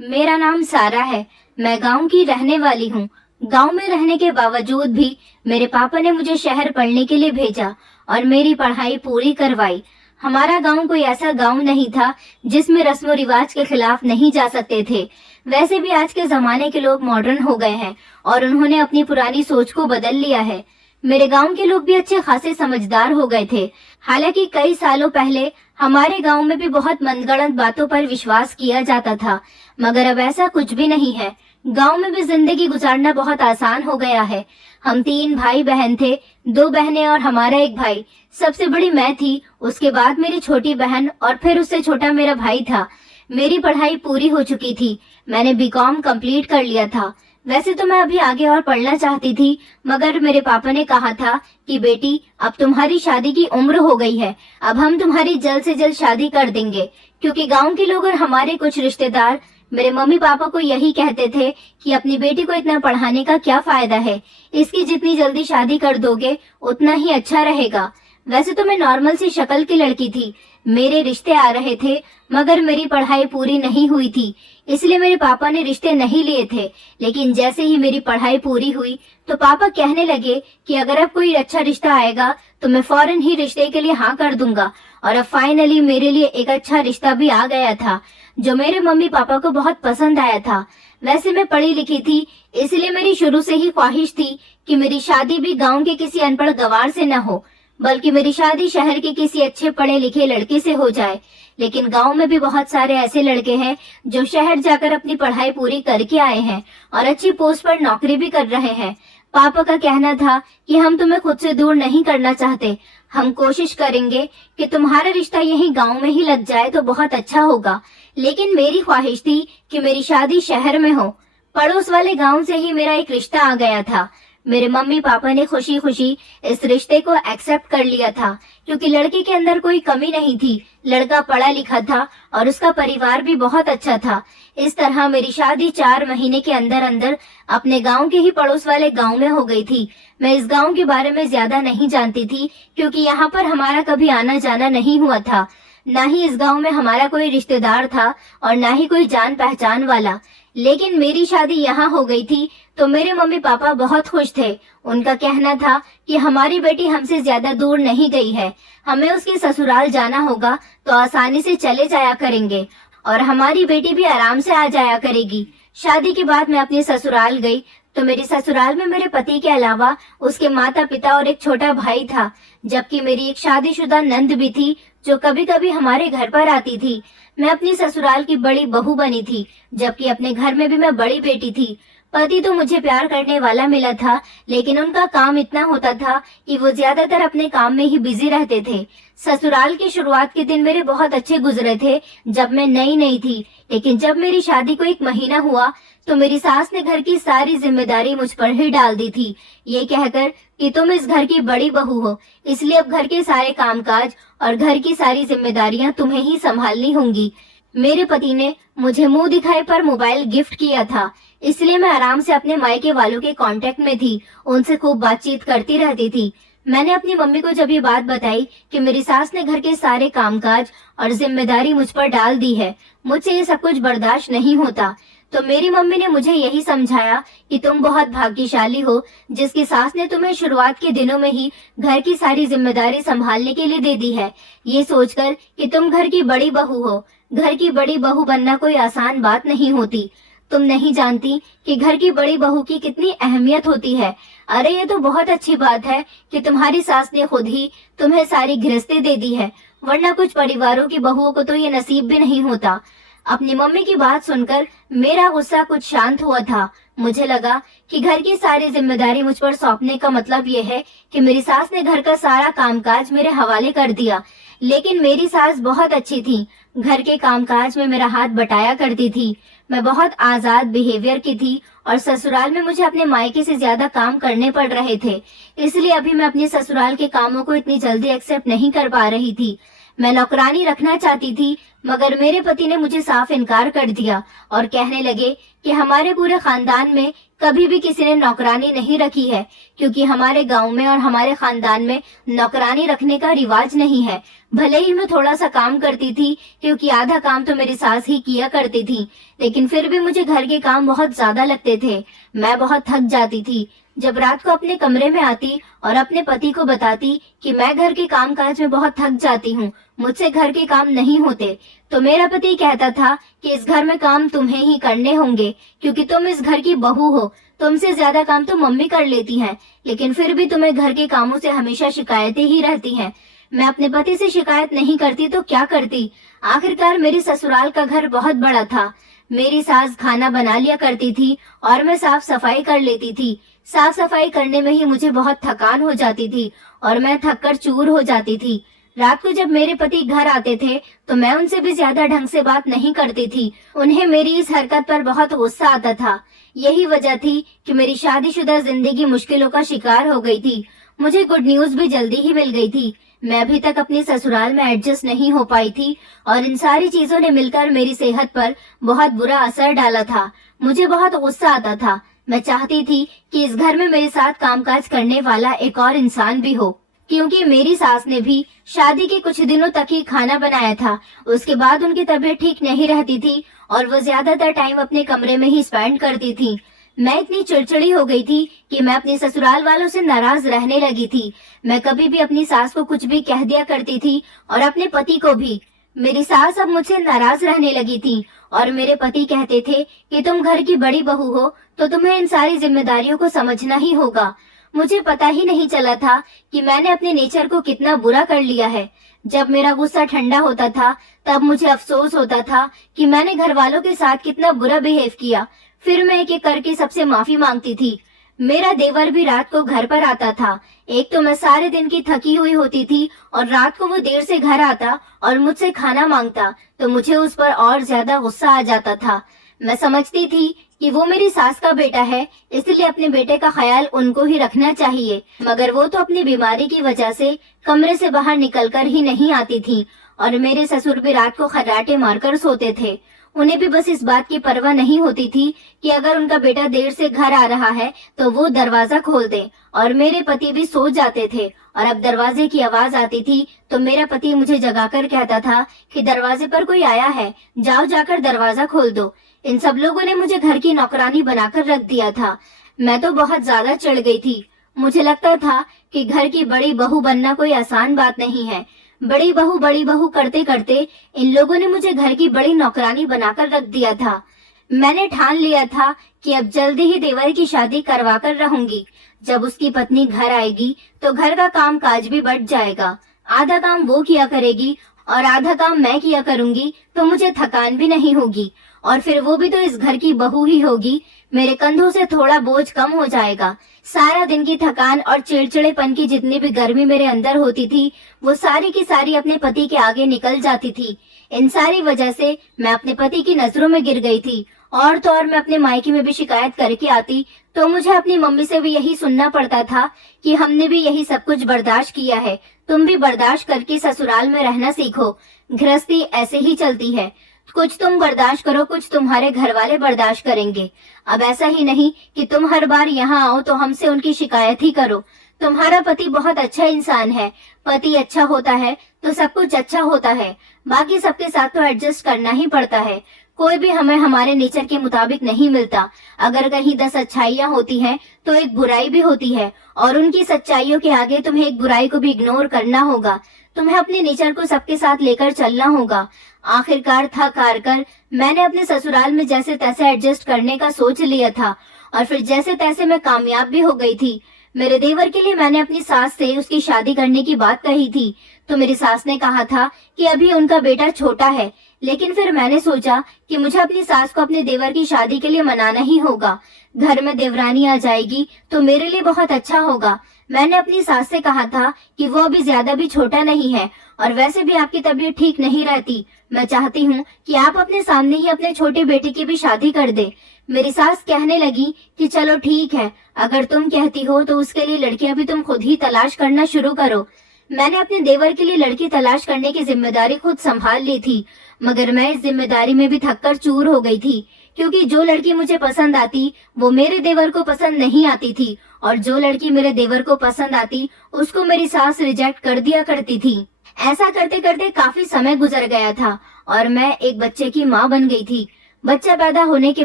मेरा नाम सारा है। मैं गांव की रहने वाली हूँ। गांव में रहने के बावजूद भी मेरे पापा ने मुझे शहर पढ़ने के लिए भेजा और मेरी पढ़ाई पूरी करवाई। हमारा गांव कोई ऐसा गांव नहीं था जिसमें रस्मों रिवाज के खिलाफ नहीं जा सकते थे। वैसे भी आज के जमाने के लोग मॉडर्न हो गए हैं और उन्होंने अपनी पुरानी सोच को बदल लिया है। मेरे गांव के लोग भी अच्छे खासे समझदार हो गए थे। हालांकि कई सालों पहले हमारे गांव में भी बहुत मनगढ़ंत बातों पर विश्वास किया जाता था, मगर अब ऐसा कुछ भी नहीं है। गांव में भी जिंदगी गुजारना बहुत आसान हो गया है। हम 3 भाई बहन थे, 2 बहनें और हमारा एक भाई। सबसे बड़ी मैं थी, उसके बाद मेरी छोटी बहन और फिर उससे छोटा मेरा भाई था। मेरी पढ़ाई पूरी हो चुकी थी। मैंने बीकॉम कंप्लीट कर लिया था। वैसे तो मैं अभी आगे और पढ़ना चाहती थी, मगर मेरे पापा ने कहा था कि बेटी, अब तुम्हारी शादी की उम्र हो गई है, अब हम तुम्हारी जल्द से जल्द शादी कर देंगे। क्योंकि गांव के लोग और हमारे कुछ रिश्तेदार मेरे मम्मी पापा को यही कहते थे कि अपनी बेटी को इतना पढ़ाने का क्या फायदा है, इसकी जितनी जल्दी शादी कर दोगे उतना ही अच्छा रहेगा। वैसे तो मैं नॉर्मल सी शक्ल की लड़की थी, मेरे रिश्ते आ रहे थे, मगर मेरी पढ़ाई पूरी नहीं हुई थी, इसलिए मेरे पापा ने रिश्ते नहीं लिए थे। लेकिन जैसे ही मेरी पढ़ाई पूरी हुई तो पापा कहने लगे कि अगर अब कोई अच्छा रिश्ता आएगा तो मैं फौरन ही रिश्ते के लिए हाँ कर दूंगा। और अब फाइनली मेरे लिए एक अच्छा रिश्ता भी आ गया था, जो मेरे मम्मी पापा को बहुत पसंद आया था। वैसे मैं पढ़ी लिखी थी, इसलिए मेरी शुरू से ही ख्वाहिश थी कि मेरी शादी भी गाँव के किसी अनपढ़ गंवार से न हो, बल्कि मेरी शादी शहर के किसी अच्छे पढ़े लिखे लड़के से हो जाए। लेकिन गांव में भी बहुत सारे ऐसे लड़के हैं जो शहर जाकर अपनी पढ़ाई पूरी करके आए हैं और अच्छी पोस्ट पर नौकरी भी कर रहे हैं। पापा का कहना था कि हम तुम्हें खुद से दूर नहीं करना चाहते, हम कोशिश करेंगे कि तुम्हारा रिश्ता यहीं गांव में ही लग जाए तो बहुत अच्छा होगा। लेकिन मेरी ख्वाहिश थी कि मेरी शादी शहर में हो। पड़ोस वाले गांव से ही मेरा एक रिश्ता आ गया था। मेरे मम्मी पापा ने खुशी खुशी इस रिश्ते को एक्सेप्ट कर लिया था, क्योंकि लड़के के अंदर कोई कमी नहीं थी। लड़का पढ़ा लिखा था और उसका परिवार भी बहुत अच्छा था। इस तरह मेरी शादी 4 महीने के अंदर अंदर अपने गांव के ही पड़ोस वाले गांव में हो गई थी। मैं इस गांव के बारे में ज्यादा नहीं जानती थी, क्योंकि यहाँ पर हमारा कभी आना जाना नहीं हुआ था। ना ही इस गांव में हमारा कोई रिश्तेदार था और ना ही कोई जान पहचान वाला। लेकिन मेरी शादी यहाँ हो गई थी तो मेरे मम्मी पापा बहुत खुश थे। उनका कहना था कि हमारी बेटी हमसे ज्यादा दूर नहीं गई है, हमें उसके ससुराल जाना होगा तो आसानी से चले जाया करेंगे और हमारी बेटी भी आराम से आ जाया करेगी। शादी के बाद मैं अपने ससुराल गई तो मेरे ससुराल में मेरे पति के अलावा उसके माता पिता और एक छोटा भाई था, जबकि मेरी एक शादीशुदा नंद भी थी जो कभी कभी हमारे घर पर आती थी। मैं अपनी ससुराल की बड़ी बहू बनी थी, जबकि अपने घर में भी मैं बड़ी बेटी थी। पति तो मुझे प्यार करने वाला मिला था, लेकिन उनका काम इतना होता था कि वो ज्यादातर अपने काम में ही बिजी रहते थे। ससुराल की शुरुआत के दिन मेरे बहुत अच्छे गुजरे थे जब मैं नई नई थी, लेकिन जब मेरी शादी को 1 महीना हुआ तो मेरी सास ने घर की सारी जिम्मेदारी मुझ पर ही डाल दी थी, ये कहकर कि तुम इस घर की बड़ी बहू हो, इसलिए अब घर के सारे कामकाज और घर की सारी जिम्मेदारियां तुम्हें ही संभालनी होंगी। मेरे पति ने मुझे मुंह दिखाए पर मोबाइल गिफ्ट किया था, इसलिए मैं आराम से अपने मायके वालों के कांटेक्ट में थी, उनसे खूब बातचीत करती रहती थी। मैंने अपनी मम्मी को जब ये बात बताई कि मेरी सास ने घर के सारे कामकाज और जिम्मेदारी मुझ पर डाल दी है, मुझसे ये सब कुछ बर्दाश्त नहीं होता, तो मेरी मम्मी ने मुझे यही समझाया कि तुम बहुत भाग्यशाली हो जिसकी सास ने तुम्हें शुरुआत के दिनों में ही घर की सारी जिम्मेदारी संभालने के लिए दे दी है, ये सोचकर कि तुम घर की बड़ी बहू हो। घर की बड़ी बहू बनना कोई आसान बात नहीं होती। तुम नहीं जानती कि घर की बड़ी बहू की कितनी अहमियत होती है। अरे ये तो बहुत अच्छी बात है कि तुम्हारी सास ने खुद ही तुम्हें सारी गृहस्थी दे दी है, वरना कुछ परिवारों की बहुओं को तो ये नसीब भी नहीं होता। अपनी मम्मी की बात सुनकर मेरा गुस्सा कुछ शांत हुआ था। मुझे लगा कि घर की सारी जिम्मेदारी मुझ पर सौंपने का मतलब ये है कि मेरी सास ने घर का सारा कामकाज मेरे हवाले कर दिया। लेकिन मेरी सास बहुत अच्छी थी, घर के कामकाज में मेरा हाथ बटाया करती थी। मैं बहुत आजाद बिहेवियर की थी और ससुराल में मुझे अपने मायके से ज्यादा काम करने पड़ रहे थे, इसलिए अभी मैं अपने ससुराल के कामों को इतनी जल्दी एक्सेप्ट नहीं कर पा रही थी। मैं नौकरानी रखना चाहती थी, मगर मेरे पति ने मुझे साफ इनकार कर दिया और कहने लगे कि हमारे पूरे खानदान में कभी भी किसी ने नौकरानी नहीं रखी है, क्योंकि हमारे गांव में और हमारे खानदान में नौकरानी रखने का रिवाज नहीं है। भले ही मैं थोड़ा सा काम करती थी, क्योंकि आधा काम तो मेरी सास ही किया करती थी, लेकिन फिर भी मुझे घर के काम बहुत ज्यादा लगते थे। मैं बहुत थक जाती थी। जब रात को अपने कमरे में आती और अपने पति को बताती कि मैं घर के काम काज में बहुत थक जाती हूँ, मुझसे घर के काम नहीं होते, तो मेरा पति कहता था कि इस घर में काम तुम्हें ही करने होंगे, क्योंकि तुम इस घर की बहू हो। तुमसे ज्यादा काम तो मम्मी कर लेती हैं, लेकिन फिर भी तुम्हें घर के कामों से हमेशा शिकायतें ही रहती हैं। मैं अपने पति से शिकायत नहीं करती तो क्या करती। आखिरकार मेरे ससुराल का घर बहुत बड़ा था। मेरी सास खाना बना लिया करती थी और मैं साफ सफाई कर लेती थी। साफ सफाई करने में ही मुझे बहुत थकान हो जाती थी और मैं थककर चूर हो जाती थी। रात को जब मेरे पति घर आते थे तो मैं उनसे भी ज्यादा ढंग से बात नहीं करती थी। उन्हें मेरी इस हरकत पर बहुत गुस्सा आता था। यही वजह थी कि मेरी शादीशुदा जिंदगी मुश्किलों का शिकार हो गई थी। मुझे गुड न्यूज भी जल्दी ही मिल गई थी। मैं अभी तक अपने ससुराल में एडजस्ट नहीं हो पाई थी और इन सारी चीजों ने मिलकर मेरी सेहत पर बहुत बुरा असर डाला था। मुझे बहुत गुस्सा आता था। मैं चाहती थी कि इस घर में मेरे साथ कामकाज करने वाला एक और इंसान भी हो, क्योंकि मेरी सास ने भी शादी के कुछ दिनों तक ही खाना बनाया था। उसके बाद उनकी तबीयत ठीक नहीं रहती थी और वो ज्यादातर टाइम अपने कमरे में ही स्पेंड करती थी। मैं इतनी चिड़चिड़ी हो गई थी कि मैं अपने ससुराल वालों से नाराज रहने लगी थी। मैं कभी भी अपनी सास को कुछ भी कह दिया करती थी और अपने पति को भी। मेरी सास अब मुझसे नाराज रहने लगी थी और मेरे पति कहते थे कि तुम घर की बड़ी बहू हो तो तुम्हें इन सारी जिम्मेदारियों को समझना ही होगा। मुझे पता ही नहीं चला था कि मैंने अपने नेचर को कितना बुरा कर लिया है। जब मेरा गुस्सा ठंडा होता था तब मुझे अफसोस होता था कि मैंने घर वालों के साथ कितना बुरा बिहेव किया। फिर मैं एक एक करके सबसे माफी मांगती थी। मेरा देवर भी रात को घर पर आता था। एक तो मैं सारे दिन की थकी हुई होती थी और रात को वो देर से घर आता और मुझसे खाना मांगता तो मुझे उस पर और ज्यादा गुस्सा आ जाता था। मैं समझती थी कि वो मेरी सास का बेटा है, इसलिए अपने बेटे का ख्याल उनको ही रखना चाहिए, मगर वो तो अपनी बीमारी की वजह से कमरे से बाहर निकलकर ही नहीं आती थी और मेरे ससुर भी रात को खर्राटे मारकर सोते थे। उन्हें भी बस इस बात की परवाह नहीं होती थी कि अगर उनका बेटा देर से घर आ रहा है तो वो दरवाजा खोल दे, और मेरे पति भी सो जाते थे और अब दरवाजे की आवाज आती थी तो मेरा पति मुझे जगाकर कहता था कि दरवाजे पर कोई आया है, जाओ जाकर दरवाजा खोल दो। इन सब लोगों ने मुझे घर की नौकरानी बनाकर रख दिया था। मैं तो बहुत ज्यादा चढ़ गई थी। मुझे लगता था कि घर की बड़ी बहू बनना कोई आसान बात नहीं है। बड़ी बहू करते करते इन लोगों ने मुझे घर की बड़ी नौकरानी बनाकर रख दिया था। मैंने ठान लिया था कि अब जल्दी ही देवर की शादी करवा कर रहूंगी। जब उसकी पत्नी घर आएगी तो घर का काम काज भी बढ़ जाएगा। आधा काम वो किया करेगी और आधा काम मैं किया करूंगी, तो मुझे थकान भी नहीं होगी और फिर वो भी तो इस घर की बहू ही होगी। मेरे कंधों से थोड़ा बोझ कम हो जाएगा। सारा दिन की थकान और चिड़चिड़ेपन की जितनी भी गर्मी मेरे अंदर होती थी वो सारी की सारी अपने पति के आगे निकल जाती थी। इन सारी वजह से मैं अपने पति की नजरों में गिर गई थी। और तो और मैं अपने मायके में भी शिकायत करके आती तो मुझे अपनी मम्मी से भी यही सुनना पड़ता था कि हमने भी यही सब कुछ बर्दाश्त किया है, तुम भी बर्दाश्त करके ससुराल में रहना सीखो। गृहस्थी ऐसे ही चलती है, कुछ तुम बर्दाश्त करो, कुछ तुम्हारे घर वाले बर्दाश्त करेंगे। अब ऐसा ही नहीं कि तुम हर बार यहाँ आओ तो हमसे उनकी शिकायत ही करो। तुम्हारा पति बहुत अच्छा इंसान है। पति अच्छा होता है तो सब कुछ अच्छा होता है। बाकी सबके साथ तो एडजस्ट करना ही पड़ता है। कोई भी हमें हमारे नेचर के मुताबिक नहीं मिलता। अगर कहीं 10 अच्छाइयाँ होती हैं तो एक बुराई भी होती है और उनकी सच्चाइयों के आगे तुम्हें एक बुराई को भी इग्नोर करना होगा। तुम्हें अपने नेचर को सबके साथ लेकर चलना होगा। आखिरकार थक हार कर मैंने अपने ससुराल में जैसे तैसे एडजस्ट करने का सोच लिया था और फिर जैसे तैसे मैं कामयाब भी हो गई थी। मेरे देवर के लिए मैंने अपनी सास से उसकी शादी करने की बात कही थी तो मेरी सास ने कहा था कि अभी उनका बेटा छोटा है, लेकिन फिर मैंने सोचा कि मुझे अपनी सास को अपने देवर की शादी के लिए मनाना ही होगा। घर में देवरानी आ जाएगी तो मेरे लिए बहुत अच्छा होगा। मैंने अपनी सास से कहा था कि वो अभी ज्यादा भी छोटा नहीं है और वैसे भी आपकी तबीयत ठीक नहीं रहती। मैं चाहती हूँ कि आप अपने सामने ही अपने छोटे बेटे की भी शादी कर दे। मेरी सास कहने लगी कि चलो ठीक है, अगर तुम कहती हो तो उसके लिए लड़कियां भी तुम खुद ही तलाश करना शुरू करो। मैंने अपने देवर के लिए लड़की तलाश करने की जिम्मेदारी खुद संभाल ली थी, मगर मैं इस जिम्मेदारी में भी थककर चूर हो गई थी, क्योंकि जो लड़की मुझे पसंद आती वो मेरे देवर को पसंद नहीं आती थी, और जो लड़की मेरे देवर को पसंद आती उसको मेरी सास रिजेक्ट कर दिया करती थी। ऐसा करते करते काफी समय गुजर गया था और मैं एक बच्चे की माँ बन गई थी। बच्चा पैदा होने के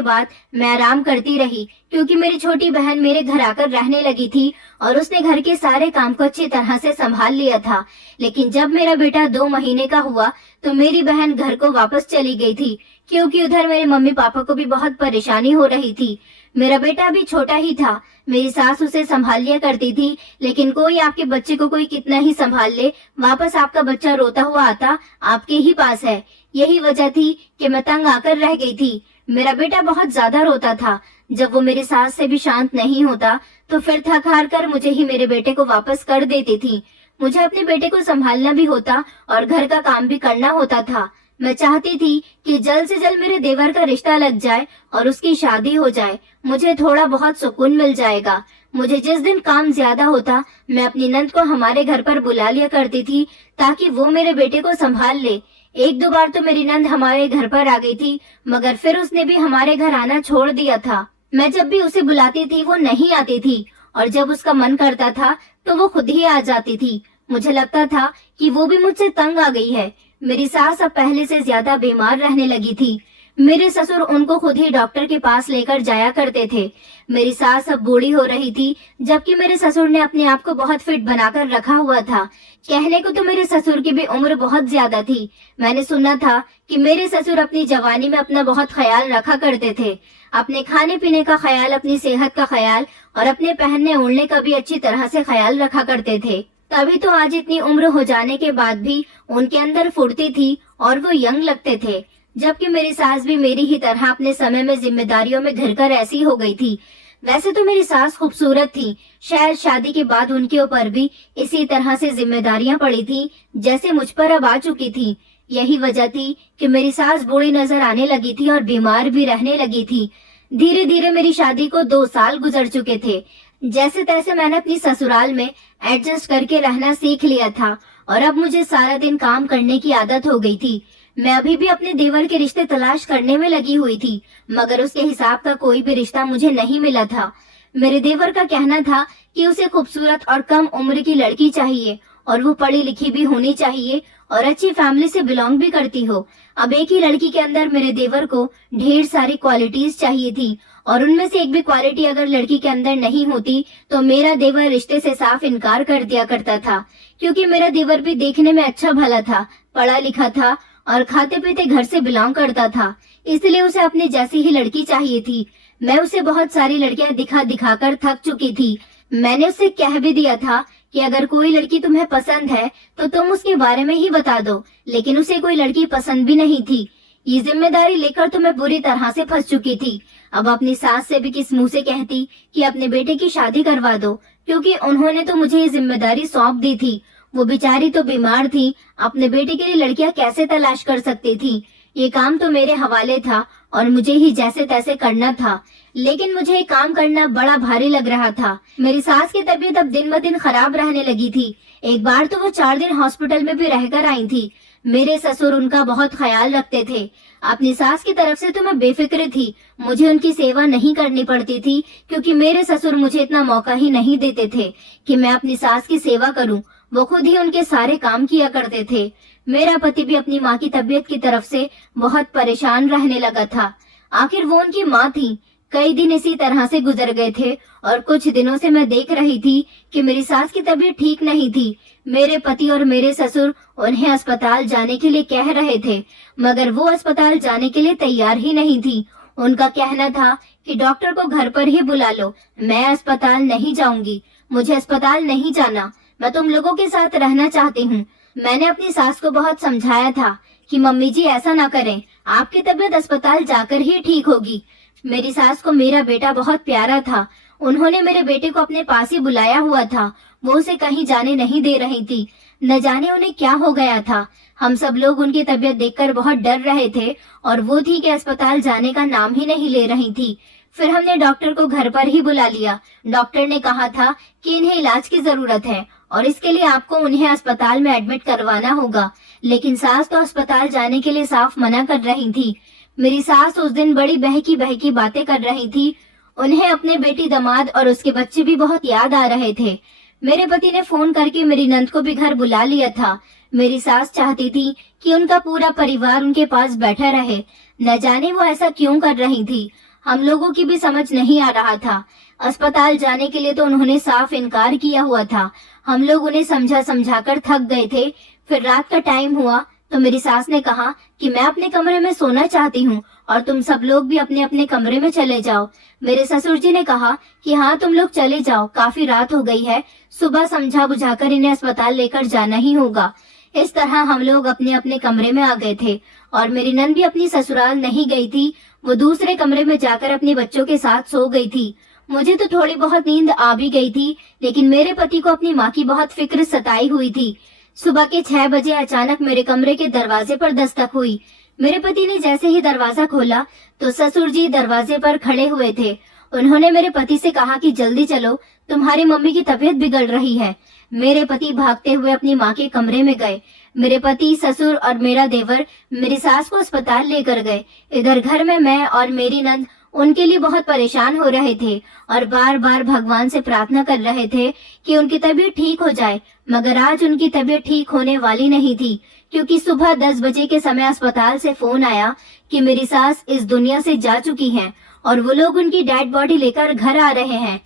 बाद मैं आराम करती रही, क्योंकि मेरी छोटी बहन मेरे घर आकर रहने लगी थी और उसने घर के सारे काम को अच्छी तरह से संभाल लिया था। लेकिन जब मेरा बेटा 2 महीने का हुआ तो मेरी बहन घर को वापस चली गई थी, क्योंकि उधर मेरे मम्मी पापा को भी बहुत परेशानी हो रही थी। मेरा बेटा भी छोटा ही था, मेरी सास उसे संभाल लिया करती थी, लेकिन कोई आपके बच्चे को कोई कितना ही संभाल ले, वापस आपका बच्चा रोता हुआ आता आपके ही पास है। यही वजह थी कि मैं तंग आकर रह गई थी। मेरा बेटा बहुत ज्यादा रोता था। जब वो मेरी सास से भी शांत नहीं होता तो फिर थक हार कर मुझे ही मेरे बेटे को वापस कर देती थी। मुझे अपने बेटे को संभालना भी होता और घर का काम भी करना होता था। मैं चाहती थी कि जल्द से जल्द मेरे देवर का रिश्ता लग जाए और उसकी शादी हो जाए। मुझे थोड़ा बहुत सुकून मिल जाएगा। मुझे जिस दिन काम ज्यादा होता मैं अपनी नंद को हमारे घर पर बुला लिया करती थी, ताकि वो मेरे बेटे को संभाल ले। 1-2 बार तो मेरी नंद हमारे घर पर आ गई थी, मगर फिर उसने भी हमारे घर आना छोड़ दिया था। मैं जब भी उसे बुलाती थी वो नहीं आती थी, और जब उसका मन करता था तो वो खुद ही आ जाती थी। मुझे लगता था कि वो भी मुझसे तंग आ गई है। मेरी सास अब पहले से ज्यादा बीमार रहने लगी थी। मेरे ससुर उनको खुद ही डॉक्टर के पास लेकर जाया करते थे। मेरी सास अब बूढ़ी हो रही थी, जबकि मेरे ससुर ने अपने आप को बहुत फिट बनाकर रखा हुआ था। कहने को तो मेरे ससुर की भी उम्र बहुत ज्यादा थी। मैंने सुना था कि मेरे ससुर अपनी जवानी में अपना बहुत ख्याल रखा करते थे। अपने खाने पीने का ख्याल, अपनी सेहत का ख्याल और अपने पहनने ओढ़ने का भी अच्छी तरह से ख्याल रखा करते थे। तभी तो आज इतनी उम्र हो जाने के बाद भी उनके अंदर फुर्ती थी और वो यंग लगते थे। जबकि मेरी सास भी मेरी ही तरह अपने समय में जिम्मेदारियों में घिर कर ऐसी हो गई थी। वैसे तो मेरी सास खूबसूरत थी, शायद शादी के बाद उनके ऊपर भी इसी तरह से जिम्मेदारियां पड़ी थी जैसे मुझ पर अब आ चुकी थी। यही वजह थी कि मेरी सास बूढ़ी नजर आने लगी थी और बीमार भी रहने लगी थी। धीरे धीरे मेरी शादी को 2 साल गुजर चुके थे। जैसे तैसे मैंने अपनी ससुराल में एडजस्ट करके रहना सीख लिया था और अब मुझे सारा दिन काम करने की आदत हो गई थी। मैं अभी भी अपने देवर के रिश्ते तलाश करने में लगी हुई थी, मगर उसके हिसाब का कोई भी रिश्ता मुझे नहीं मिला था। मेरे देवर का कहना था कि उसे खूबसूरत और कम उम्र की लड़की चाहिए और वो पढ़ी लिखी भी होनी चाहिए और अच्छी फैमिली से बिलोंग भी करती हो। अब एक ही लड़की के अंदर मेरे देवर को ढेर सारी क्वालिटीज चाहिए थी, और उनमें से एक भी क्वालिटी अगर लड़की के अंदर नहीं होती तो मेरा देवर रिश्ते से साफ इनकार कर दिया करता था। क्योंकि मेरा देवर भी देखने में अच्छा भला था, पढ़ा लिखा था और खाते पीते घर से बिलोंग करता था, इसलिए उसे अपने जैसी ही लड़की चाहिए थी। मैं उसे बहुत सारी लड़कियां दिखा दिखा कर थक चुकी थी। मैंने उसे कह भी दिया था कि अगर कोई लड़की तुम्हें पसंद है तो तुम उसके बारे में ही बता दो, लेकिन उसे कोई लड़की पसंद भी नहीं थी। ये जिम्मेदारी लेकर तो मैं बुरी तरह से फंस चुकी थी। अब अपनी सास से भी किस मुंह से कहती कि अपने बेटे की शादी करवा दो, क्योंकि उन्होंने तो मुझे ये जिम्मेदारी सौंप दी थी। वो बेचारी तो बीमार थी, अपने बेटे के लिए लड़कियां कैसे तलाश कर सकती थी। ये काम तो मेरे हवाले था और मुझे ही जैसे तैसे करना था, लेकिन मुझे ये काम करना बड़ा भारी लग रहा था। मेरी सास की तबीयत अब दिन ब दिन खराब रहने लगी थी। एक बार तो वो 4 दिन हॉस्पिटल में भी रहकर आई थी। मेरे ससुर उनका बहुत ख्याल रखते थे। अपनी सास की तरफ से तो मैं बेफिक्र थी, मुझे उनकी सेवा नहीं करनी पड़ती थी, क्योंकि मेरे ससुर मुझे इतना मौका ही नहीं देते थे कि मैं अपनी सास की सेवा करूं। वो खुद ही उनके सारे काम किया करते थे। मेरा पति भी अपनी माँ की तबीयत की तरफ से बहुत परेशान रहने लगा था। आखिर वो उनकी माँ थी। कई दिन इसी तरह से गुजर गए थे और कुछ दिनों से मैं देख रही थी कि मेरी सास की तबीयत ठीक नहीं थी। मेरे पति और मेरे ससुर उन्हें अस्पताल जाने के लिए कह रहे थे, मगर वो अस्पताल जाने के लिए तैयार ही नहीं थी। उनका कहना था कि डॉक्टर को घर पर ही बुला लो, मैं अस्पताल नहीं जाऊंगी, मुझे अस्पताल नहीं जाना, मैं तुम लोगों के साथ रहना चाहती हूँ। मैंने अपनी सास को बहुत समझाया था कि मम्मी जी ऐसा ना करें, आपकी तबीयत अस्पताल जाकर ही ठीक होगी। मेरी सास को मेरा बेटा बहुत प्यारा था। उन्होंने मेरे बेटे को अपने पास ही बुलाया हुआ था। वो उसे कहीं जाने नहीं दे रही थी। न जाने उन्हें क्या हो गया था। हम सब लोग उनकी तबीयत देखकर बहुत डर रहे थे और वो थी कि अस्पताल जाने का नाम ही नहीं ले रही थी। फिर हमने डॉक्टर को घर पर ही बुला लिया। डॉक्टर ने कहा था कि इन्हें इलाज की जरूरत है और इसके लिए आपको उन्हें अस्पताल में एडमिट करवाना होगा। लेकिन सास तो अस्पताल जाने के लिए साफ मना कर रही थी। मेरी सास उस दिन बड़ी बहकी बहकी बातें कर रही थी। उन्हें अपने बेटी दामाद और उसके बच्चे भी बहुत याद आ रहे थे। मेरे पति ने फोन करके मेरी नंद को भी घर बुला लिया था। मेरी सास चाहती थी कि उनका पूरा परिवार उनके पास बैठा रहे। न जाने वो ऐसा क्यों कर रही थी, हम लोगों की भी समझ नहीं आ रहा था। अस्पताल जाने के लिए तो उन्होंने साफ इनकार किया हुआ था। हम लोग उन्हें समझा समझा कर थक गए थे। फिर रात का टाइम हुआ तो मेरी सास ने कहा कि मैं अपने कमरे में सोना चाहती हूँ और तुम सब लोग भी अपने अपने कमरे में चले जाओ। मेरे ससुर जी ने कहा कि हाँ तुम लोग चले जाओ, काफी रात हो गई है, सुबह समझा बुझाकर इन्हें अस्पताल लेकर जाना ही होगा। इस तरह हम लोग अपने अपने कमरे में आ गए थे और मेरी नंद भी अपनी ससुराल नहीं गई थी। वो दूसरे कमरे में जाकर अपने बच्चों के साथ सो गई थी। मुझे तो थोड़ी बहुत नींद आ भी गई थी, लेकिन मेरे पति को अपनी माँ की बहुत फिक्र सताई हुई थी। सुबह के 6 बजे अचानक मेरे कमरे के दरवाजे पर दस्तक हुई। मेरे पति ने जैसे ही दरवाजा खोला तो ससुर जी दरवाजे पर खड़े हुए थे। उन्होंने मेरे पति से कहा कि जल्दी चलो, तुम्हारी मम्मी की तबीयत बिगड़ रही है। मेरे पति भागते हुए अपनी माँ के कमरे में गए। मेरे पति, ससुर और मेरा देवर मेरी सास को अस्पताल लेकर गए। इधर घर में मैं और मेरी नंद उनके लिए बहुत परेशान हो रहे थे और बार बार भगवान से प्रार्थना कर रहे थे कि उनकी तबीयत ठीक हो जाए। मगर आज उनकी तबीयत ठीक होने वाली नहीं थी, क्योंकि सुबह 10 बजे के समय अस्पताल से फोन आया कि मेरी सास इस दुनिया से जा चुकी हैं और वो लोग उनकी डेड बॉडी लेकर घर आ रहे हैं।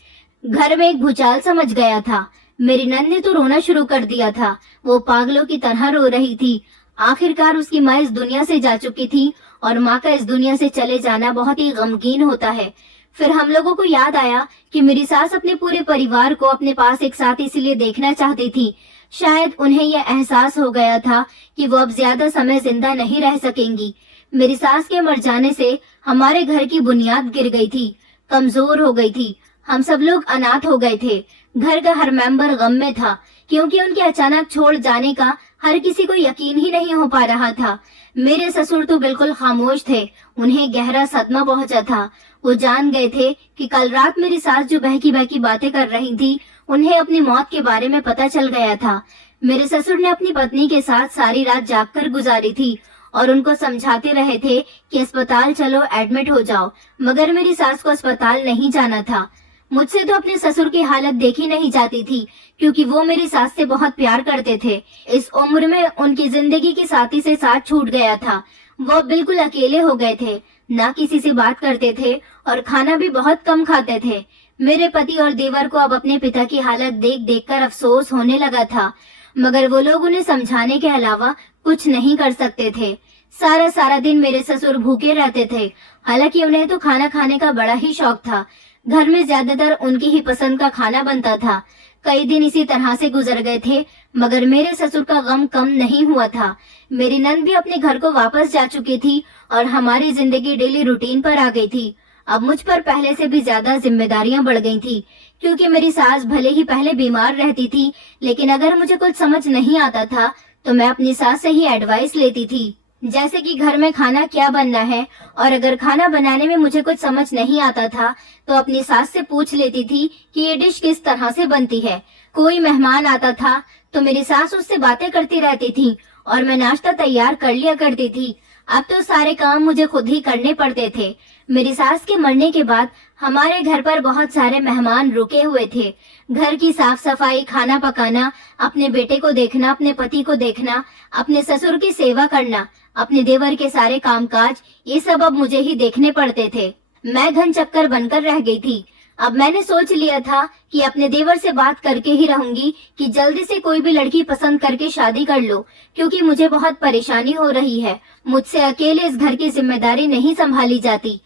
घर में एक भूचाल सा मच गया था। मेरी नंद ने तो रोना शुरू कर दिया था। वो पागलों की तरह रो रही थी। आखिरकार उसकी माँ इस दुनिया से जा चुकी थी और माँ का इस दुनिया से चले जाना बहुत ही गमगीन होता है। फिर हम लोगों को याद आया कि मेरी सास अपने पूरे परिवार को अपने पास एक साथ इसीलिए देखना चाहती थी। शायद उन्हें यह एहसास हो गया था कि वो अब ज्यादा समय जिंदा नहीं रह सकेंगी। मेरी सास के मर जाने से हमारे घर की बुनियाद गिर गई थी, कमजोर हो गई थी। हम सब लोग अनाथ हो गए थे। घर का हर मेंबर गम में था, क्योंकि उनके अचानक छोड़ जाने का हर किसी को यकीन ही नहीं हो पा रहा था। मेरे ससुर तो बिल्कुल खामोश थे। उन्हें गहरा सदमा पहुंचा था। वो जान गए थे कि कल रात मेरी सास जो बहकी बहकी बातें कर रही थी, उन्हें अपनी मौत के बारे में पता चल गया था। मेरे ससुर ने अपनी पत्नी के साथ सारी रात जागकर गुजारी थी और उनको समझाते रहे थे कि अस्पताल चलो, एडमिट हो जाओ। मगर मेरी सास को अस्पताल नहीं जाना था। मुझसे तो अपने ससुर की हालत देखी नहीं जाती थी, क्योंकि वो मेरी सास से बहुत प्यार करते थे। इस उम्र में उनकी जिंदगी की साथी से साथ छूट गया था। वो बिल्कुल अकेले हो गए थे, ना किसी से बात करते थे और खाना भी बहुत कम खाते थे। मेरे पति और देवर को अब अपने पिता की हालत देख देख कर अफसोस होने लगा था, मगर वो लोग उन्हें समझाने के अलावा कुछ नहीं कर सकते थे। सारा सारा दिन मेरे ससुर भूखे रहते थे। हालांकि उन्हें तो खाना खाने का बड़ा ही शौक था। घर में ज्यादातर उनकी ही पसंद का खाना बनता था। कई दिन इसी तरह से गुजर गए थे, मगर मेरे ससुर का गम कम नहीं हुआ था। मेरी नंद भी अपने घर को वापस जा चुकी थी और हमारी जिंदगी डेली रूटीन पर आ गई थी। अब मुझ पर पहले से भी ज्यादा जिम्मेदारियां बढ़ गई थी, क्योंकि मेरी सास भले ही पहले बीमार रहती थी, लेकिन अगर मुझे कुछ समझ नहीं आता था तो मैं अपनी सास से ही एडवाइस लेती थी, जैसे कि घर में खाना क्या बनना है। और अगर खाना बनाने में मुझे कुछ समझ नहीं आता था तो अपनी सास से पूछ लेती थी कि ये डिश किस तरह से बनती है। कोई मेहमान आता था तो मेरी सास उससे बातें करती रहती थी और मैं नाश्ता तैयार कर लिया करती थी। अब तो सारे काम मुझे खुद ही करने पड़ते थे। मेरी सास के मरने के बाद हमारे घर पर बहुत सारे मेहमान रुके हुए थे। घर की साफ सफाई, खाना पकाना, अपने बेटे को देखना, अपने पति को देखना, अपने ससुर की सेवा करना, अपने देवर के सारे कामकाज, ये सब अब मुझे ही देखने पड़ते थे। मैं घन चक्कर बनकर रह गई थी। अब मैंने सोच लिया था कि अपने देवर से बात करके ही रहूंगी कि जल्दी से कोई भी लड़की पसंद करके शादी कर लो, क्योंकि मुझे बहुत परेशानी हो रही है। मुझसे अकेले इस घर की जिम्मेदारी नहीं संभाली जाती।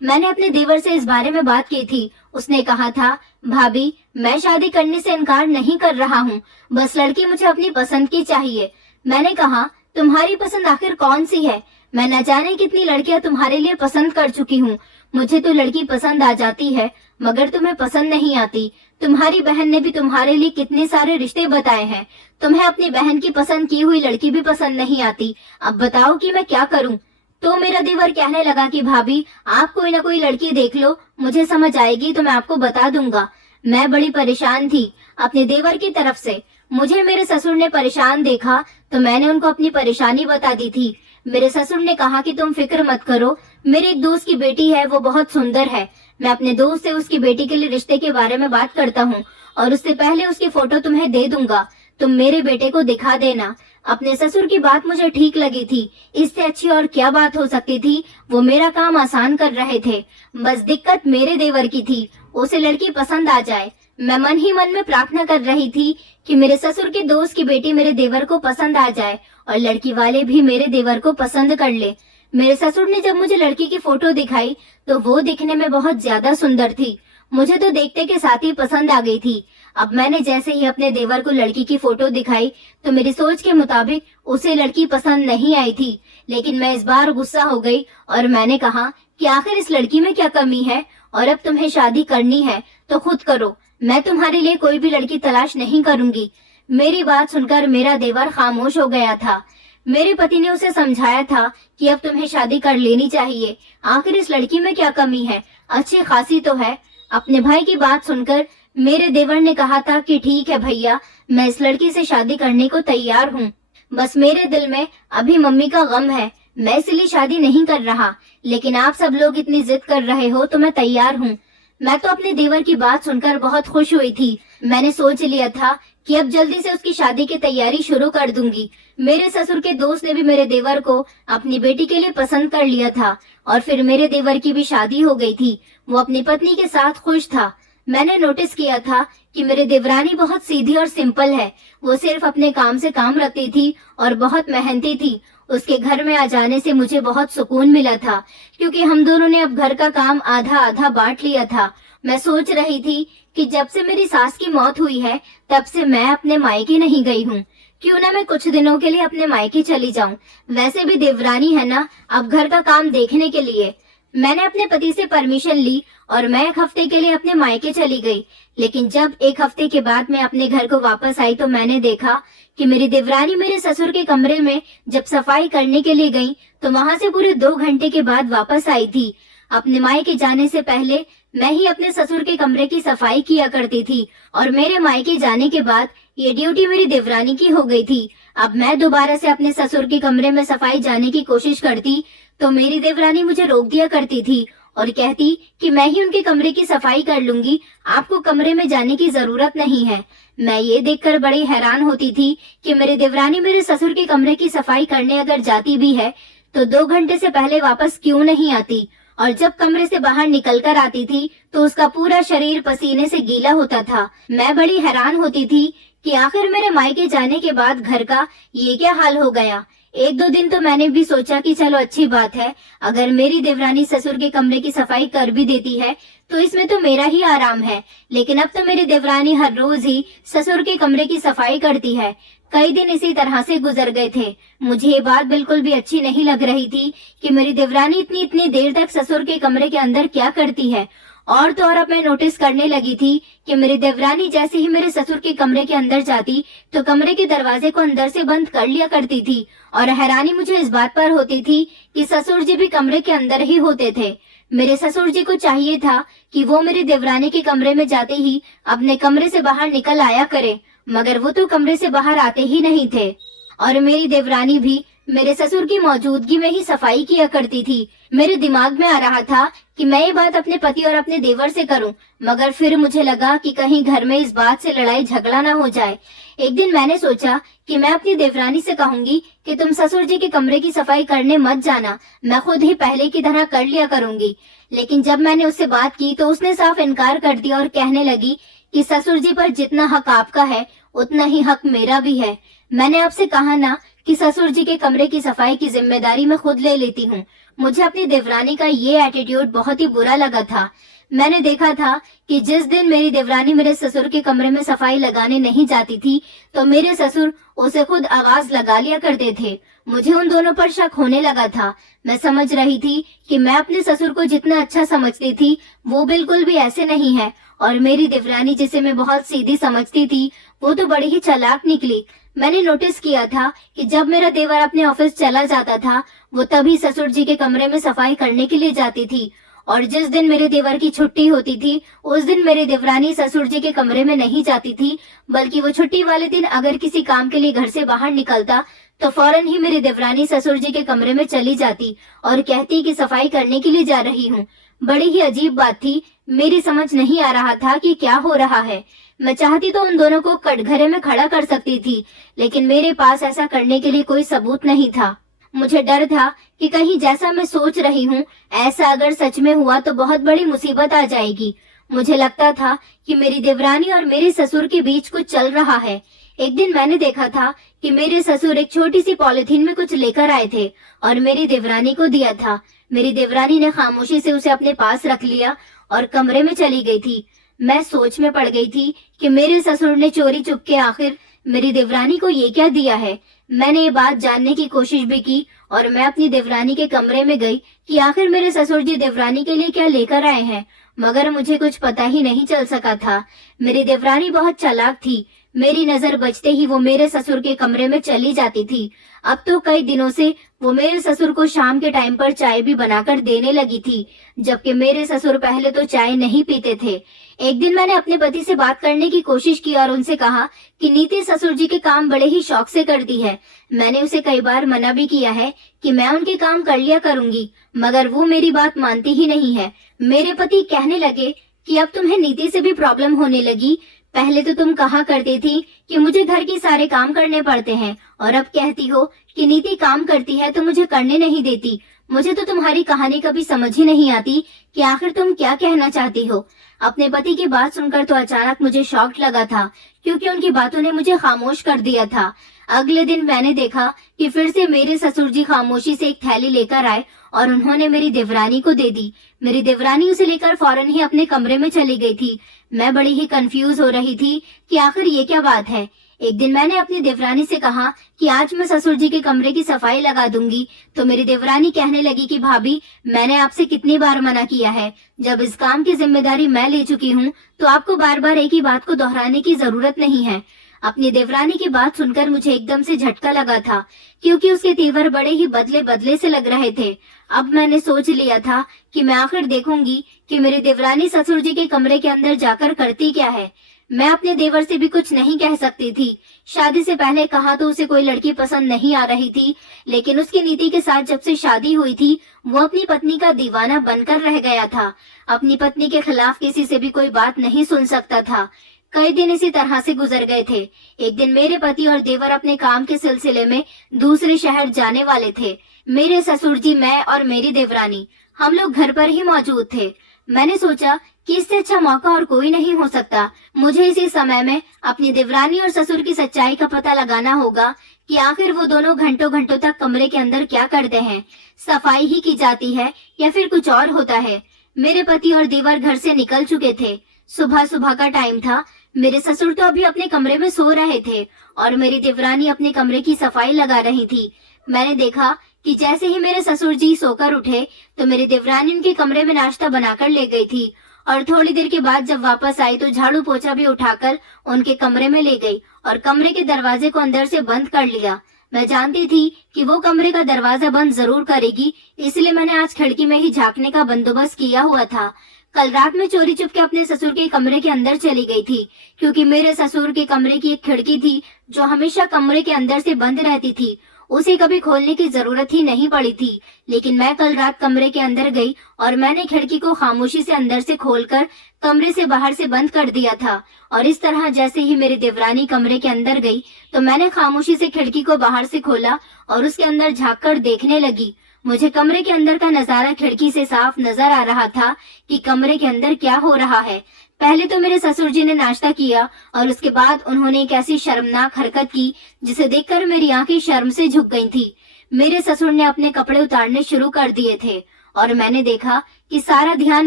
मैंने अपने देवर से इस बारे में बात की थी। उसने कहा था, भाभी, मैं शादी करने से इनकार नहीं कर रहा हूँ, बस लड़की मुझे अपनी पसंद की चाहिए। मैंने कहा, तुम्हारी पसंद आखिर कौन सी है? मैं न जाने कितनी लड़कियां तुम्हारे लिए पसंद कर चुकी हूँ। मुझे तो लड़की पसंद आ जाती है, मगर तुम्हें पसंद नहीं आती। तुम्हारी बहन ने भी तुम्हारे लिए कितने सारे रिश्ते बताए हैं, तुम्हें अपनी बहन की पसंद की हुई लड़की भी पसंद नहीं आती। अब बताओ कि मैं क्या करूं? तो मेरा देवर कहने लगा कि भाभी, आप कोई ना कोई लड़की देख लो, मुझे समझ आएगी तो मैं आपको बता दूंगा। मैं बड़ी परेशान थी अपने देवर की तरफ से। मुझे मेरे ससुर ने परेशान देखा तो मैंने उनको अपनी परेशानी बता दी थी। मेरे ससुर ने कहा कि तुम फिक्र मत करो, मेरे एक दोस्त की बेटी है, वो बहुत सुंदर है। मैं अपने दोस्त से उसकी बेटी के लिए रिश्ते के बारे में बात करता हूँ और उससे पहले उसकी फोटो तुम्हें दे दूंगा, तुम मेरे बेटे को दिखा देना। अपने ससुर की बात मुझे ठीक लगी थी, इससे अच्छी और क्या बात हो सकती थी। वो मेरा काम आसान कर रहे थे। बस दिक्कत मेरे देवर की थी, उसे लड़की पसंद आ जाए। मैं मन ही मन में प्रार्थना कर रही थी कि मेरे ससुर के दोस्त की बेटी मेरे देवर को पसंद आ जाए और लड़की वाले भी मेरे देवर को पसंद कर ले। मेरे ससुर ने जब मुझे लड़की की फोटो दिखाई तो वो दिखने में बहुत ज्यादा सुंदर थी। मुझे तो देखते के साथ ही पसंद आ गई थी। अब मैंने जैसे ही अपने देवर को लड़की की फोटो दिखाई तो मेरी सोच के मुताबिक उसे लड़की पसंद नहीं आई थी। लेकिन मैं इस बार गुस्सा हो गई और मैंने कहा कि आखिर इस लड़की में क्या कमी है, और अब तुम्हें शादी करनी है तो खुद करो, मैं तुम्हारे लिए कोई भी लड़की तलाश नहीं करूंगी। मेरी बात सुनकर मेरा देवर खामोश हो गया था। मेरे पति ने उसे समझाया था कि अब तुम्हें शादी कर लेनी चाहिए, आखिर इस लड़की में क्या कमी है, अच्छी खासी तो है। अपने भाई की बात सुनकर मेरे देवर ने कहा था कि ठीक है भैया, मैं इस लड़की से शादी करने को तैयार हूँ। बस मेरे दिल में अभी मम्मी का गम है, मैं इसलिए शादी नहीं कर रहा। लेकिन आप सब लोग इतनी जिद कर रहे हो तो मैं तैयार हूँ। मैं तो अपने देवर की बात सुनकर बहुत खुश हुई थी। मैंने सोच लिया था कि अब जल्दी से उसकी शादी की तैयारी शुरू कर दूंगी। मेरे ससुर के दोस्त ने भी मेरे देवर को अपनी बेटी के लिए पसंद कर लिया था और फिर मेरे देवर की भी शादी हो गई थी। वो अपनी पत्नी के साथ खुश था। मैंने नोटिस किया था कि मेरे देवरानी बहुत सीधी और सिंपल है। वो सिर्फ अपने काम से काम रखती थी और बहुत मेहनती थी। उसके घर में आ जाने से मुझे बहुत सुकून मिला था, क्योंकि हम दोनों ने अब घर का काम आधा आधा बांट लिया था। मैं सोच रही थी कि जब से मेरी सास की मौत हुई है तब से मैं अपने मायके नहीं गई हूँ। क्यों ना मैं कुछ दिनों के लिए अपने मायके चली जाऊं। वैसे भी देवरानी है ना, अब घर का काम देखने के लिए। मैंने अपने पति से परमिशन ली और मैं एक हफ्ते के लिए अपने मायके चली गई। लेकिन जब एक हफ्ते के बाद मैं अपने घर को वापस आई तो मैंने देखा कि मेरी देवरानी मेरे ससुर के कमरे में जब सफाई करने के लिए गई तो वहां से पूरे 2 घंटे के बाद वापस आई थी। अपने मायके जाने से पहले मैं ही अपने ससुर के कमरे की सफाई किया करती थी और मेरे मायके जाने के बाद ये ड्यूटी मेरी देवरानी की हो गई थी। अब मैं दोबारा से अपने ससुर के कमरे में सफाई जाने की कोशिश करती तो मेरी देवरानी मुझे रोक दिया करती थी और कहती कि मैं ही उनके कमरे की सफाई कर लूंगी, आपको कमरे में जाने की जरूरत नहीं है। मैं ये देखकर बड़ी हैरान होती थी कि मेरी देवरानी मेरे ससुर के कमरे की सफाई करने अगर जाती भी है तो 2 घंटे से पहले वापस क्यों नहीं आती, और जब कमरे से बाहर निकल कर आती थी तो उसका पूरा शरीर पसीने से गीला होता था। मैं बड़ी हैरान होती थी कि आखिर मेरे मायके जाने के बाद घर का ये क्या हाल हो गया। 1-2 दिन तो मैंने भी सोचा कि चलो अच्छी बात है, अगर मेरी देवरानी ससुर के कमरे की सफाई कर भी देती है तो इसमें तो मेरा ही आराम है। लेकिन अब तो मेरी देवरानी हर रोज ही ससुर के कमरे की सफाई करती है। कई दिन इसी तरह से गुजर गए थे। मुझे ये बात बिल्कुल भी अच्छी नहीं लग रही थी कि मेरी देवरानी इतनी देर तक ससुर के कमरे के अंदर क्या करती है। और तो और अब मैं नोटिस करने लगी थी कि मेरी देवरानी जैसे ही मेरे ससुर के कमरे के अंदर जाती तो कमरे के दरवाजे को अंदर से बंद कर लिया करती थी। और हैरानी मुझे इस बात पर होती थी कि ससुर जी भी कमरे के अंदर ही होते थे। मेरे ससुर जी को चाहिए था कि वो मेरी देवरानी के कमरे में जाते ही अपने कमरे से बाहर निकल आया करे, मगर वो तो कमरे से बाहर आते ही नहीं थे। और मेरी देवरानी भी मेरे ससुर की मौजूदगी में ही सफाई किया करती थी। मेरे दिमाग में आ रहा था कि मैं ये बात अपने पति और अपने देवर से करूं, मगर फिर मुझे लगा कि कहीं घर में इस बात से लड़ाई झगड़ा ना हो जाए। एक दिन मैंने सोचा कि मैं अपनी देवरानी से कहूंगी कि तुम ससुर जी के कमरे की सफाई करने मत जाना, मैं खुद ही पहले की तरह कर लिया करूंगी। लेकिन जब मैंने उससे बात की तो उसने साफ इनकार कर दिया और कहने लगी कि ससुर जी पर जितना हक आपका है उतना ही हक मेरा भी है। मैंने आपसे कहा ना कि ससुर जी के कमरे की सफाई की जिम्मेदारी मैं खुद ले लेती हूँ। मुझे अपनी देवरानी का ये एटीट्यूड बहुत ही बुरा लगा था। मैंने देखा था कि जिस दिन मेरी देवरानी मेरे ससुर के कमरे में सफाई लगाने नहीं जाती थी तो मेरे ससुर उसे खुद आवाज लगा लिया करते थे। मुझे उन दोनों पर शक होने लगा था। मैं समझ रही थी कि मैं अपने ससुर को जितना अच्छा समझती थी वो बिल्कुल भी ऐसे नहीं है, और मेरी देवरानी जिसे मैं बहुत सीधी समझती थी वो तो बड़ी ही चालाक निकली। मैंने नोटिस किया था कि जब मेरा देवर अपने ऑफिस चला जाता था वो तभी ससुर जी के कमरे में सफाई करने के लिए जाती थी, और जिस दिन मेरे देवर की छुट्टी होती थी उस दिन मेरी देवरानी ससुर जी के कमरे में नहीं जाती थी, बल्कि वो छुट्टी वाले दिन अगर किसी काम के लिए घर से बाहर निकलता तो फौरन ही मेरी देवरानी ससुर जी के कमरे में चली जाती और कहती कि सफाई करने के लिए जा रही हूँ। बड़ी ही अजीब बात थी, मेरी समझ नहीं आ रहा था कि क्या हो रहा है। मैं चाहती तो उन दोनों को कटघरे में खड़ा कर सकती थी, लेकिन मेरे पास ऐसा करने के लिए कोई सबूत नहीं था। मुझे डर था कि कहीं जैसा मैं सोच रही हूँ ऐसा अगर सच में हुआ तो बहुत बड़ी मुसीबत आ जाएगी। मुझे लगता था कि मेरी देवरानी और मेरे ससुर के बीच कुछ चल रहा है। एक दिन मैंने देखा था कि मेरे ससुर एक छोटी सी पॉलिथीन में कुछ लेकर आए थे और मेरी देवरानी को दिया था। मेरी देवरानी ने खामोशी से उसे अपने पास रख लिया और कमरे में चली गई थी। मैं सोच में पड़ गई थी कि मेरे ससुर ने चोरी चुपके आखिर मेरी देवरानी को ये क्या दिया है। मैंने ये बात जानने की कोशिश भी की और मैं अपनी देवरानी के कमरे में गई कि आखिर मेरे ससुर जी देवरानी के लिए क्या लेकर आए हैं, मगर मुझे कुछ पता ही नहीं चल सका था। मेरी देवरानी बहुत चालाक थी। मेरी नजर बचते ही वो मेरे ससुर के कमरे में चली जाती थी। अब तो कई दिनों से वो मेरे ससुर को शाम के टाइम पर चाय भी बनाकर देने लगी थी, जबकि मेरे ससुर पहले तो चाय नहीं पीते थे। एक दिन मैंने अपने पति से बात करने की कोशिश की और उनसे कहा कि नीति ससुर जी के काम बड़े ही शौक से करती है। मैंने उसे कई बार मना भी किया है कि मैं उनके काम कर लिया करूंगी, मगर वो मेरी बात मानती ही नहीं है। मेरे पति कहने लगे कि अब तुम्हें नीति से भी प्रॉब्लम होने लगी। पहले तो तुम कहा करती थी कि मुझे घर के सारे काम करने पड़ते हैं और अब कहती हो कि नीति काम करती है तो मुझे करने नहीं देती। मुझे तो तुम्हारी कहानी कभी समझ ही नहीं आती कि आखिर तुम क्या कहना चाहती हो। अपने पति की बात सुनकर तो अचानक मुझे शॉक लगा था, क्योंकि उनकी बातों ने मुझे खामोश कर दिया था। अगले दिन मैंने देखा कि फिर से मेरे ससुर जी खामोशी से एक थैली लेकर आए और उन्होंने मेरी देवरानी को दे दी। मेरी देवरानी उसे लेकर फौरन ही अपने कमरे में चली गई थी। मैं बड़ी ही कंफ्यूज हो रही थी कि आखिर ये क्या बात है। एक दिन मैंने अपनी देवरानी से कहा कि आज मैं ससुर जी के कमरे की सफाई लगा दूंगी, तो मेरी देवरानी कहने लगी कि भाभी, मैंने आपसे कितनी बार मना किया है। जब इस काम की जिम्मेदारी मैं ले चुकी हूँ तो आपको बार बार एक ही बात को दोहराने की जरूरत नहीं है। अपनी देवरानी की बात सुनकर मुझे एकदम से झटका लगा था, क्योंकि उसके तेवर बड़े ही बदले बदले से लग रहे थे। अब मैंने सोच लिया था कि मैं आखिर देखूंगी कि मेरी देवरानी ससुर जी के कमरे के अंदर जाकर करती क्या है। मैं अपने देवर से भी कुछ नहीं कह सकती थी। शादी से पहले कहा तो उसे कोई लड़की पसंद नहीं आ रही थी, लेकिन उसकी नीति के साथ जब से शादी हुई थी वो अपनी पत्नी का दीवाना बनकर रह गया था। अपनी पत्नी के खिलाफ किसी से भी कोई बात नहीं सुन सकता था। कई दिन इसी तरह से गुजर गए थे। एक दिन मेरे पति और देवर अपने काम के सिलसिले में दूसरे शहर जाने वाले थे। मेरे ससुर जी, मैं और मेरी देवरानी, हम लोग घर पर ही मौजूद थे। मैंने सोचा कि इससे अच्छा मौका और कोई नहीं हो सकता। मुझे इसी समय में अपनी देवरानी और ससुर की सच्चाई का पता लगाना होगा कि आखिर वो दोनों घंटों घंटों तक कमरे के अंदर क्या करते हैं। सफाई ही की जाती है या फिर कुछ और होता है। मेरे पति और देवर घर से निकल चुके थे। सुबह सुबह का टाइम था। मेरे ससुर तो अभी अपने कमरे में सो रहे थे और मेरी देवरानी अपने कमरे की सफाई लगा रही थी। मैंने देखा कि जैसे ही मेरे ससुर जी सोकर उठे तो मेरी देवरानी उनके कमरे में नाश्ता बनाकर ले गई थी, और थोड़ी देर के बाद जब वापस आई तो झाड़ू पोछा भी उठाकर उनके कमरे में ले गई और कमरे के दरवाजे को अंदर से बंद कर लिया। मैं जानती थी कि वो कमरे का दरवाजा बंद जरूर करेगी, इसलिए मैंने आज खिड़की में ही झांकने का बंदोबस्त किया हुआ था। कल रात में चोरी चुपके अपने ससुर के कमरे के अंदर चली गई थी, क्योंकि मेरे ससुर के कमरे की एक खिड़की थी जो हमेशा कमरे के अंदर से बंद रहती थी। उसे कभी खोलने की जरूरत ही नहीं पड़ी थी। लेकिन मैं कल रात कमरे के अंदर गई और मैंने खिड़की को खामोशी से अंदर से खोलकर कमरे से बाहर से बंद कर दिया था। और इस तरह जैसे ही मेरी देवरानी कमरे के अंदर गई तो मैंने खामोशी से खिड़की को बाहर से खोला और उसके अंदर झांक कर देखने लगी। मुझे कमरे के अंदर का नजारा खिड़की से साफ नजर आ रहा था कि कमरे के अंदर क्या हो रहा है। पहले तो मेरे ससुर जी ने नाश्ता किया और उसके बाद उन्होंने एक ऐसी शर्मनाक हरकत की जिसे देखकर मेरी आंखें शर्म से झुक गई थी। मेरे ससुर ने अपने कपड़े उतारने शुरू कर दिए थे और मैंने देखा कि सारा ध्यान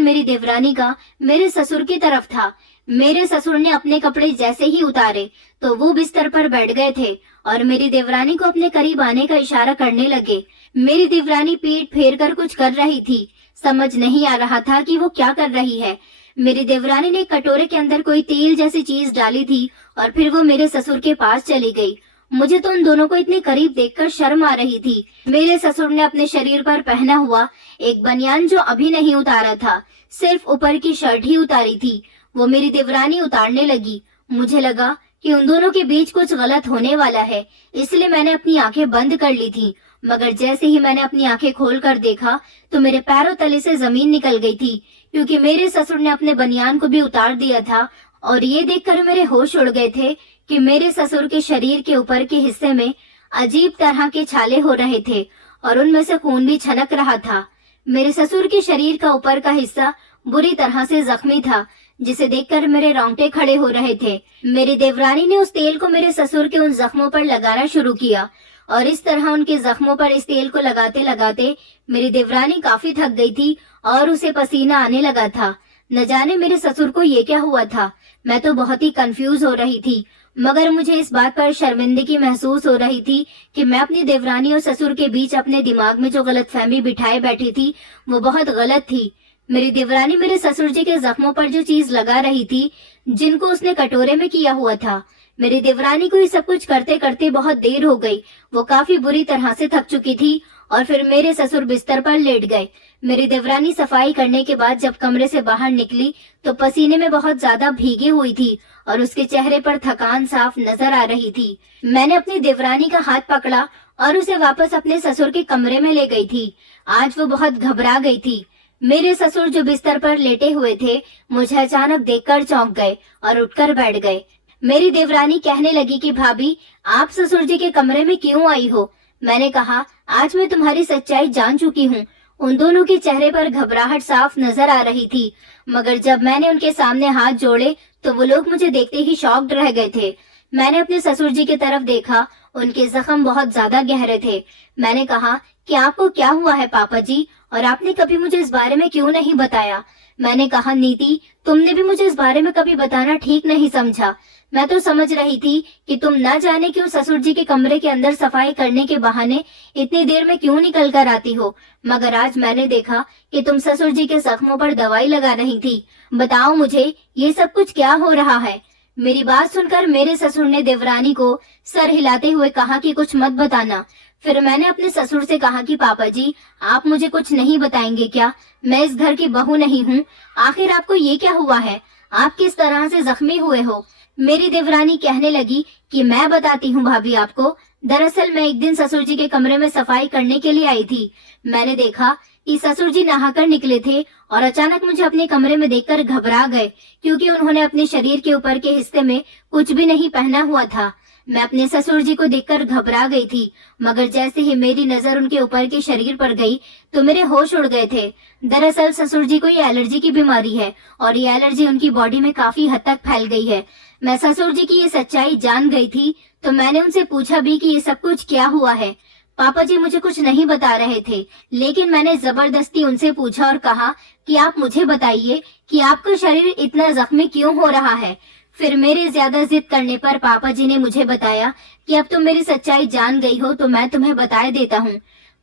मेरी देवरानी का मेरे ससुर की तरफ था। मेरे ससुर ने अपने कपड़े जैसे ही उतारे तो वो बिस्तर पर बैठ गए थे और मेरी देवरानी को अपने करीब आने का इशारा करने लगे। मेरी देवरानी पीठ फेर कर कुछ कर रही थी। समझ नहीं आ रहा था कि वो क्या कर रही है। मेरी देवरानी ने कटोरे के अंदर कोई तेल जैसी चीज डाली थी और फिर वो मेरे ससुर के पास चली गई। मुझे तो उन दोनों को इतने करीब देखकर शर्म आ रही थी। मेरे ससुर ने अपने शरीर पर पहना हुआ एक बनियान जो अभी नहीं उतारा था, सिर्फ ऊपर की शर्ट ही उतारी थी, वो मेरी देवरानी उतारने लगी। मुझे लगा कि उन दोनों के बीच कुछ गलत होने वाला है, इसलिए मैंने अपनी आंखें बंद कर ली थी। मगर जैसे ही मैंने अपनी आंखें खोलकर देखा तो मेरे पैरों तले से जमीन निकल गई थी, क्योंकि मेरे ससुर ने अपने बनियान को भी उतार दिया था। और ये देखकर मेरे होश उड़ गए थे कि मेरे ससुर के शरीर के ऊपर के हिस्से में अजीब तरह के छाले हो रहे थे और उनमें से खून भी छनक रहा था। मेरे ससुर के शरीर का ऊपर का हिस्सा बुरी तरह से जख्मी था, जिसे देखकर मेरे रोंगटे खड़े हो रहे थे। मेरी देवरानी ने उस तेल को मेरे ससुर के उन जख्मों पर लगाना शुरू किया और इस तरह उनके जख्मों पर इस तेल को लगाते लगाते मेरी देवरानी काफी थक गई थी और उसे पसीना आने लगा था। न जाने मेरे ससुर को ये क्या हुआ था। मैं तो बहुत ही कंफ्यूज हो रही थी, मगर मुझे इस बात पर शर्मिंदगी महसूस हो रही थी कि मैं अपनी देवरानी और ससुर के बीच अपने दिमाग में जो गलतफहमी बिठाए बैठी थी वो बहुत गलत थी। मेरी देवरानी मेरे ससुर जी के जख्मों पर जो चीज लगा रही थी, जिनको उसने कटोरे में किया हुआ था। मेरी देवरानी को ये सब कुछ करते करते बहुत देर हो गई। वो काफी बुरी तरह से थक चुकी थी और फिर मेरे ससुर बिस्तर पर लेट गए। मेरी देवरानी सफाई करने के बाद जब कमरे से बाहर निकली तो पसीने में बहुत ज्यादा भीगी हुई थी और उसके चेहरे पर थकान साफ नजर आ रही थी। मैंने अपनी देवरानी का हाथ पकड़ा और उसे वापस अपने ससुर के कमरे में ले गई थी। आज वो बहुत घबरा गई थी। मेरे ससुर जो बिस्तर पर लेटे हुए थे, मुझे अचानक देखकर चौंक गए और उठकर बैठ गए। मेरी देवरानी कहने लगी कि भाभी, आप ससुर जी के कमरे में क्यों आई हो? मैंने कहा, आज मैं तुम्हारी सच्चाई जान चुकी हूँ। उन दोनों के चेहरे पर घबराहट साफ नजर आ रही थी, मगर जब मैंने उनके सामने हाथ जोड़े तो वो लोग मुझे देखते ही शॉक्ड रह गए थे। मैंने अपने ससुर जी की तरफ देखा, उनके जख्म बहुत ज्यादा गहरे थे। मैंने कहा कि आपको क्या हुआ है पापा जी, और आपने कभी मुझे इस बारे में क्यों नहीं बताया? मैंने कहा, नीति, तुमने भी मुझे इस बारे में कभी बताना ठीक नहीं समझा। मैं तो समझ रही थी कि तुम न जाने क्यों ससुर जी के कमरे के अंदर सफाई करने के बहाने इतनी देर में क्यों निकल कर आती हो, मगर आज मैंने देखा कि तुम ससुर जी के जख्मों पर दवाई लगा रही थी। बताओ मुझे, ये सब कुछ क्या हो रहा है? मेरी बात सुनकर मेरे ससुर ने देवरानी को सर हिलाते हुए कहा कि कुछ मत बताना। फिर मैंने अपने ससुर से कहा कि पापा जी, आप मुझे कुछ नहीं बताएंगे क्या? मैं इस घर की बहू नहीं हूँ। आखिर आपको ये क्या हुआ है? आप किस तरह से जख्मी हुए हो? मेरी देवरानी कहने लगी कि मैं बताती हूँ भाभी आपको। दरअसल मैं एक दिन ससुर जी के कमरे में सफाई करने के लिए आई थी। मैंने देखा कि ससुर जी नहाकर निकले थे और अचानक मुझे अपने कमरे में देखकर घबरा गए, क्योंकि उन्होंने अपने शरीर के ऊपर के हिस्से में कुछ भी नहीं पहना हुआ था। मैं अपने ससुर जी को देखकर घबरा गई थी, मगर जैसे ही मेरी नजर उनके ऊपर के शरीर पर गई तो मेरे होश उड़ गए थे। दरअसल ससुर जी को ये एलर्जी की बीमारी है और ये एलर्जी उनकी बॉडी में काफी हद तक फैल गई है। मैं ससुर जी की ये सच्चाई जान गई थी, तो मैंने उनसे पूछा भी कि ये सब कुछ क्या हुआ है। पापा जी मुझे कुछ नहीं बता रहे थे, लेकिन मैंने जबरदस्ती उनसे पूछा और कहा कि आप मुझे बताइए कि आपका शरीर इतना जख्मी क्यों हो रहा है। फिर मेरे ज्यादा जिद करने पर पापा जी ने मुझे बताया कि अब तुम मेरी सच्चाई जान गई हो तो मैं तुम्हें बता देता हूँ।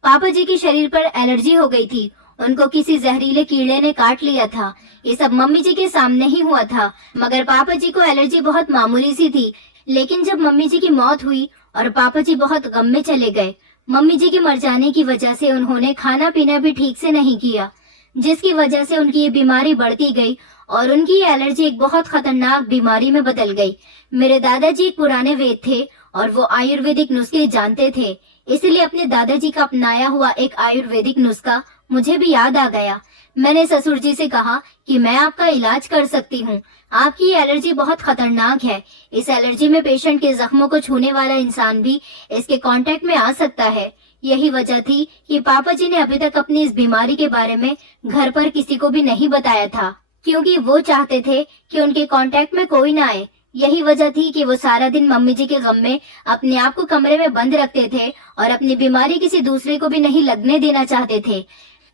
पापा जी के शरीर पर एलर्जी हो गई थी, उनको किसी जहरीले कीड़े ने काट लिया था। ये सब मम्मी जी के सामने ही हुआ था, मगर पापा जी को एलर्जी बहुत मामूली सी थी। लेकिन जब मम्मी जी की मौत हुई और पापा जी बहुत गम में चले गए, मम्मी जी के मर जाने की वजह से उन्होंने खाना पीना भी ठीक से नहीं किया, जिसकी वजह से उनकी ये बीमारी बढ़ती गई और उनकी एलर्जी एक बहुत खतरनाक बीमारी में बदल गई। मेरे दादाजी एक पुराने वैद्य थे और वो आयुर्वेदिक नुस्खे जानते थे, इसलिए अपने दादाजी का अपनाया हुआ एक आयुर्वेदिक नुस्खा मुझे भी याद आ गया। मैंने ससुर जी से कहा कि मैं आपका इलाज कर सकती हूँ। आपकी ये एलर्जी बहुत खतरनाक है। इस एलर्जी में पेशेंट के जख्मों को छूने वाला इंसान भी इसके कांटेक्ट में आ सकता है। यही वजह थी कि पापा जी ने अभी तक अपनी इस बीमारी के बारे में घर पर किसी को भी नहीं बताया था, क्योंकि वो चाहते थे कि उनके कांटेक्ट में कोई ना आए। यही वजह थी कि वो सारा दिन मम्मी जी के गम में अपने आप को कमरे में बंद रखते थे और अपनी बीमारी किसी दूसरे को भी नहीं लगने देना चाहते थे।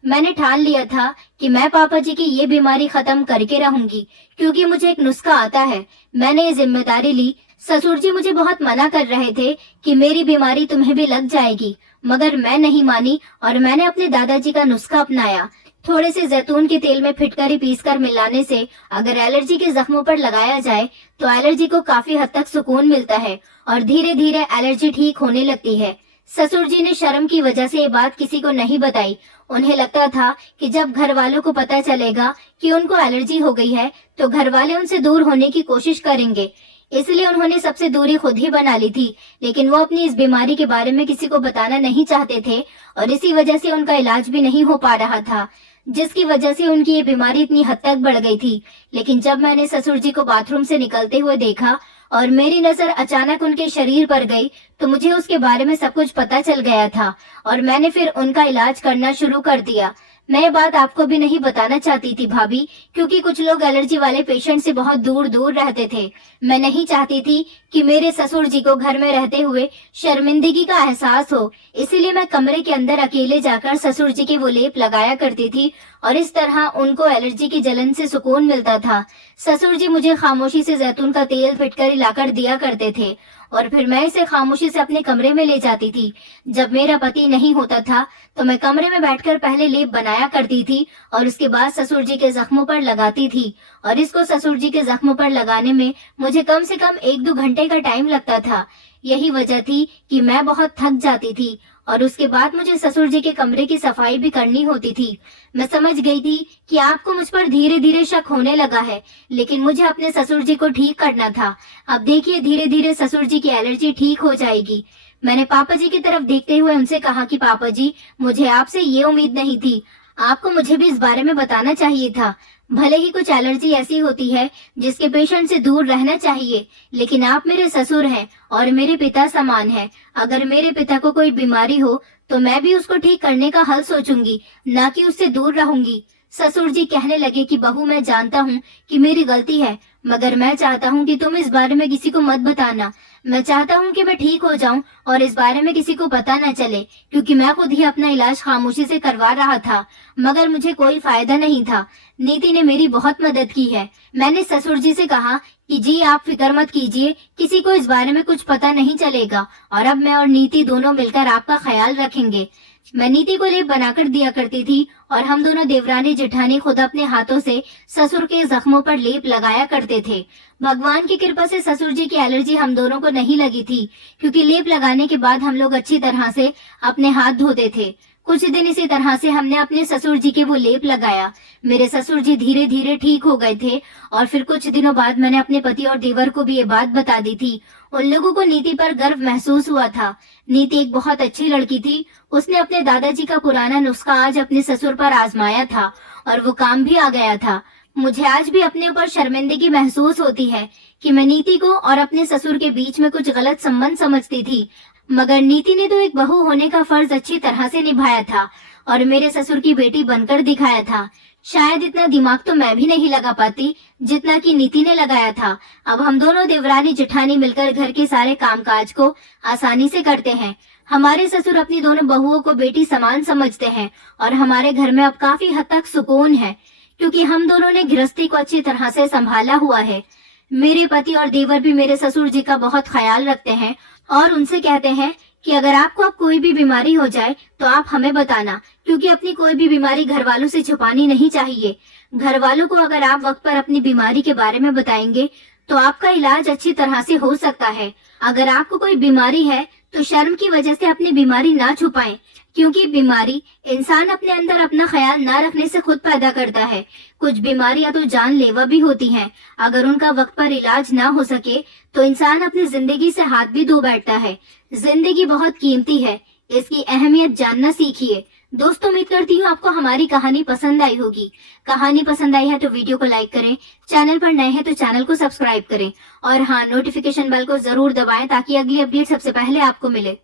मैंने ठान लिया था कि मैं पापा जी की ये बीमारी खत्म करके रहूंगी, क्योंकि मुझे एक नुस्खा आता है। मैंने ये जिम्मेदारी ली। ससुर जी मुझे बहुत मना कर रहे थे कि मेरी बीमारी तुम्हें भी लग जाएगी, मगर मैं नहीं मानी और मैंने अपने दादाजी का नुस्खा अपनाया, थोड़े से जैतून के तेल में फिटकरी पीसकर मिलाने से अगर एलर्जी के जख्मों पर लगाया जाए तो एलर्जी को काफी हद तक सुकून मिलता है और धीरे धीरे एलर्जी ठीक होने लगती है। ससुर जी ने शर्म की वजह से ये बात किसी को नहीं बताई। उन्हें लगता था कि जब घर वालों को पता चलेगा कि उनको एलर्जी हो गई है तो घर वाले उनसे दूर होने की कोशिश करेंगे, इसलिए उन्होंने सबसे दूरी खुद ही बना ली थी। लेकिन वो अपनी इस बीमारी के बारे में किसी को बताना नहीं चाहते थे और इसी वजह से उनका इलाज भी नहीं हो पा रहा था, जिसकी वजह से उनकी ये बीमारी इतनी हद तक बढ़ गई थी। लेकिन जब मैंने ससुर जी को बाथरूम से निकलते हुए देखा और मेरी नजर अचानक उनके शरीर पर गई तो मुझे उसके बारे में सब कुछ पता चल गया था और मैंने फिर उनका इलाज करना शुरू कर दिया। मैं ये बात आपको भी नहीं बताना चाहती थी भाभी, क्योंकि कुछ लोग एलर्जी वाले पेशेंट से बहुत दूर दूर रहते थे। मैं नहीं चाहती थी कि मेरे ससुर जी को घर में रहते हुए शर्मिंदगी का एहसास हो, इसीलिए मैं कमरे के अंदर अकेले जाकर ससुर जी के वो लेप लगाया करती थी और इस तरह उनको एलर्जी की जलन से सुकून मिलता था। ससुर जी मुझे खामोशी से जैतून का तेल फिटकरी लाकर दिया करते थे और फिर मैं इसे खामोशी से अपने कमरे में ले जाती थी। जब मेरा पति नहीं होता था तो मैं कमरे में बैठकर पहले लेप बनाया करती थी और उसके बाद ससुर जी के जख्मों पर लगाती थी और इसको ससुर जी के जख्मों पर लगाने में मुझे कम से कम 1-2 घंटे का टाइम लगता था। यही वजह थी कि मैं बहुत थक जाती थी और उसके बाद मुझे ससुर जी के कमरे की सफाई भी करनी होती थी। मैं समझ गई थी कि आपको मुझ पर धीरे धीरे शक होने लगा है, लेकिन मुझे अपने ससुर जी को ठीक करना था। अब देखिए धीरे धीरे ससुर जी की एलर्जी ठीक हो जाएगी। मैंने पापा जी की तरफ देखते हुए उनसे कहा कि पापा जी, मुझे आपसे ये उम्मीद नहीं थी, आपको मुझे भी इस बारे में बताना चाहिए था। भले ही कुछ एलर्जी ऐसी होती है जिसके पेशेंट से दूर रहना चाहिए, लेकिन आप मेरे ससुर हैं और मेरे पिता समान हैं। अगर मेरे पिता को कोई बीमारी हो तो मैं भी उसको ठीक करने का हल सोचूंगी, ना कि उससे दूर रहूंगी। ससुर जी कहने लगे कि बहू, मैं जानता हूँ कि मेरी गलती है, मगर मैं चाहता हूँ कि तुम इस बारे में किसी को मत बताना। मैं चाहता हूँ कि मैं ठीक हो जाऊं और इस बारे में किसी को पता न चले, क्योंकि मैं खुद ही अपना इलाज खामोशी से करवा रहा था मगर मुझे कोई फायदा नहीं था। नीति ने मेरी बहुत मदद की है। मैंने ससुर जी से कहा कि जी आप फिक्र मत कीजिए, किसी को इस बारे में कुछ पता नहीं चलेगा और अब मैं और नीति दोनों मिलकर आपका ख्याल रखेंगे। मैं नीति को लेप बनाकर दिया करती थी और हम दोनों देवरानी जेठानी खुद अपने हाथों से ससुर के जख्मों पर लेप लगाया करते थे। भगवान की कृपा से ससुर जी की एलर्जी हम दोनों को नहीं लगी थी, क्योंकि लेप लगाने के बाद हम लोग अच्छी तरह से अपने हाथ धोते थे। कुछ दिन इसी तरह से हमने अपने ससुर जी के वो लेप लगाया। मेरे ससुर जी धीरे धीरे ठीक हो गए थे और फिर कुछ दिनों बाद मैंने अपने पति और देवर को भी ये बात बता दी थी। उन लोगों को नीति पर गर्व महसूस हुआ था। नीति एक बहुत अच्छी लड़की थी। उसने अपने दादाजी का पुराना नुस्खा आज अपने ससुर पर आजमाया था और वो काम भी आ गया था। मुझे आज भी अपने ऊपर शर्मिंदगी महसूस होती है कि मैं नीति को और अपने ससुर के बीच में कुछ गलत संबंध समझती थी, मगर नीति ने तो एक बहू होने का फर्ज अच्छी तरह से निभाया था और मेरे ससुर की बेटी बनकर दिखाया था। शायद इतना दिमाग तो मैं भी नहीं लगा पाती जितना कि नीति ने लगाया था। अब हम दोनों देवरानी जेठानी मिलकर घर के सारे कामकाज को आसानी से करते हैं। हमारे ससुर अपनी दोनों बहुओं को बेटी समान समझते हैं और हमारे घर में अब काफी हद तक सुकून है, क्योंकि हम दोनों ने गृहस्थी को अच्छी तरह से संभाला हुआ है। मेरे पति और देवर भी मेरे ससुर जी का बहुत ख्याल रखते हैं और उनसे कहते हैं कि अगर आपको अब कोई भी बीमारी हो जाए तो आप हमें बताना, क्योंकि अपनी कोई भी बीमारी घर वालों से छुपानी नहीं चाहिए। घर वालों को अगर आप वक्त पर अपनी बीमारी के बारे में बताएंगे तो आपका इलाज अच्छी तरह से हो सकता है। अगर आपको कोई बीमारी है तो शर्म की वजह से अपनी बीमारी ना छुपाएं, क्योंकि बीमारी इंसान अपने अंदर अपना ख्याल ना रखने से खुद पैदा करता है। कुछ बीमारियां तो जानलेवा भी होती हैं। अगर उनका वक्त पर इलाज ना हो सके तो इंसान अपनी जिंदगी से हाथ भी धो बैठता है। जिंदगी बहुत कीमती है, इसकी अहमियत जानना सीखिए। दोस्तों, उम्मीद करती हूँ आपको हमारी कहानी पसंद आई होगी। कहानी पसंद आई है तो वीडियो को लाइक करें, चैनल पर नए हैं तो चैनल को सब्सक्राइब करें और हाँ, नोटिफिकेशन बेल को जरूर दबाएं ताकि अगली अपडेट सबसे पहले आपको मिले।